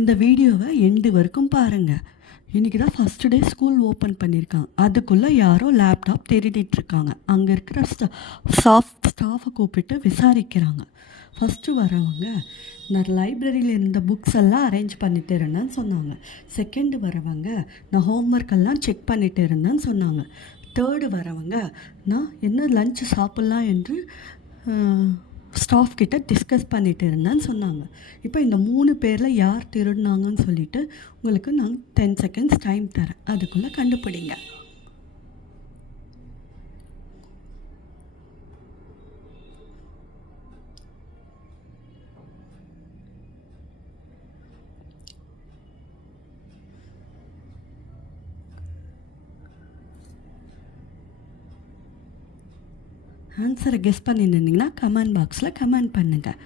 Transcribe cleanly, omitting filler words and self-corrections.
இந்த வீடியோவை எண்டு வரைக்கும் பாருங்கள். இன்றைக்கி தான் ஃபஸ்ட்டு டே ஸ்கூல் ஓப்பன் பண்ணியிருக்காங்க. அதுக்குள்ளே யாரோ லேப்டாப் திருடிட்டுருக்காங்க. அங்கே இருக்கிற ஸ்டாஃபை கூப்பிட்டு விசாரிக்கிறாங்க. ஃபஸ்ட்டு வரவங்க, நான் லைப்ரரியில் இருந்த புக்ஸ் எல்லாம் அரேஞ்ச் பண்ணிட்டு இருந்தேன்னு சொன்னாங்க. செகண்டு வரவங்க, நான் ஹோம்ஒர்க் எல்லாம் செக் பண்ணிட்டு இருந்தேன்னு சொன்னாங்க. தேர்டு வரவங்க, நான் என்ன லஞ்ச் சாப்பிட்லாம் என்று ஸ்டாஃப் கிட்ட டிஸ்கஸ் பண்ணிட்டு இருந்தேன்னு சொன்னாங்க. இப்போ இந்த 3 பேரில் யார் திருடினாங்கன்னு சொல்லிவிட்டு உங்களுக்கு நான் 10 செகண்ட்ஸ் டைம் தரேன். அதுக்குள்ளே கண்டுபிடிங்க. ஆன்சரை கெஸ் பண்ணியிருந்தீங்கன்னா கமெண்ட் பாக்ஸில் கமெண்ட் பண்ணுங்கள்.